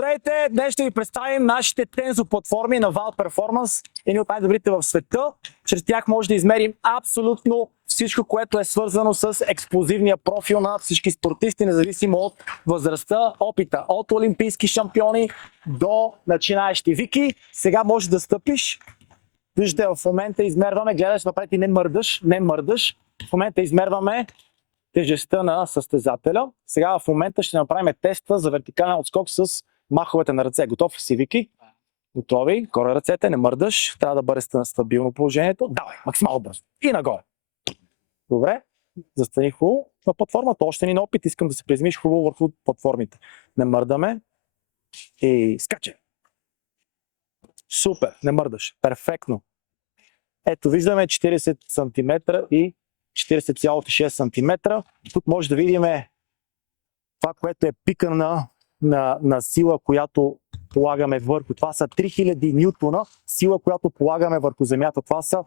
Здравейте! Днес ще ви представим нашите тензо платформи на Val Performance, едни от най-добрите в света. Чрез тях може да измерим абсолютно всичко, което е свързано с експлозивния профил на всички спортисти, независимо от възрастта, опита. От олимпийски шампиони до начинаещи. Вики, сега можеш да стъпиш. Виждате, в момента измерваме, гледаш напред и не мърдаш. В момента измерваме тежестта на състезателя. Сега в момента ще направим теста за вертикален отскок с маховете на ръце. Готов ли си, Вики? Готови. Горе ръцете, не мърдаш. Трябва да бъде стабилно положението. Давай, максимално бързо. И нагоре. Добре. Застани хубаво на платформата. Още един опит. Искам да се приземиш хубаво върху платформите. Не мърдаме. И скачай. Супер. Не мърдаш. Перфектно. Ето, виждаме 40 см и 40,6 см. Тук може да видим това, което е пика на сила, която полагаме върху. Това са 3000 нютона сила, която полагаме върху земята. Това са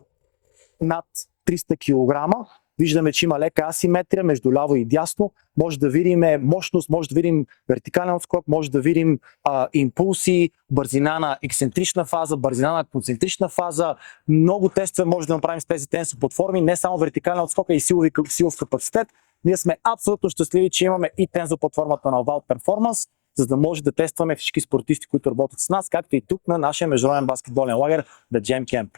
над 300 кг. Виждаме, че има лека асиметрия между ляво и дясно. Може да видим мощност, може да видим вертикален отскок, може да видим импулси, бързина на ексцентрична фаза, бързина на концентрична фаза. Много тестове може да направим с тези тензо платформи, не само вертикален отскок, а и силов капацитет. Ние сме абсолютно щастливи, че имаме и тензо платформата на Val Performance, за да може да тестваме всички спортисти, които работят с нас, както и тук на нашия международен баскетболен лагер The Jam Camp.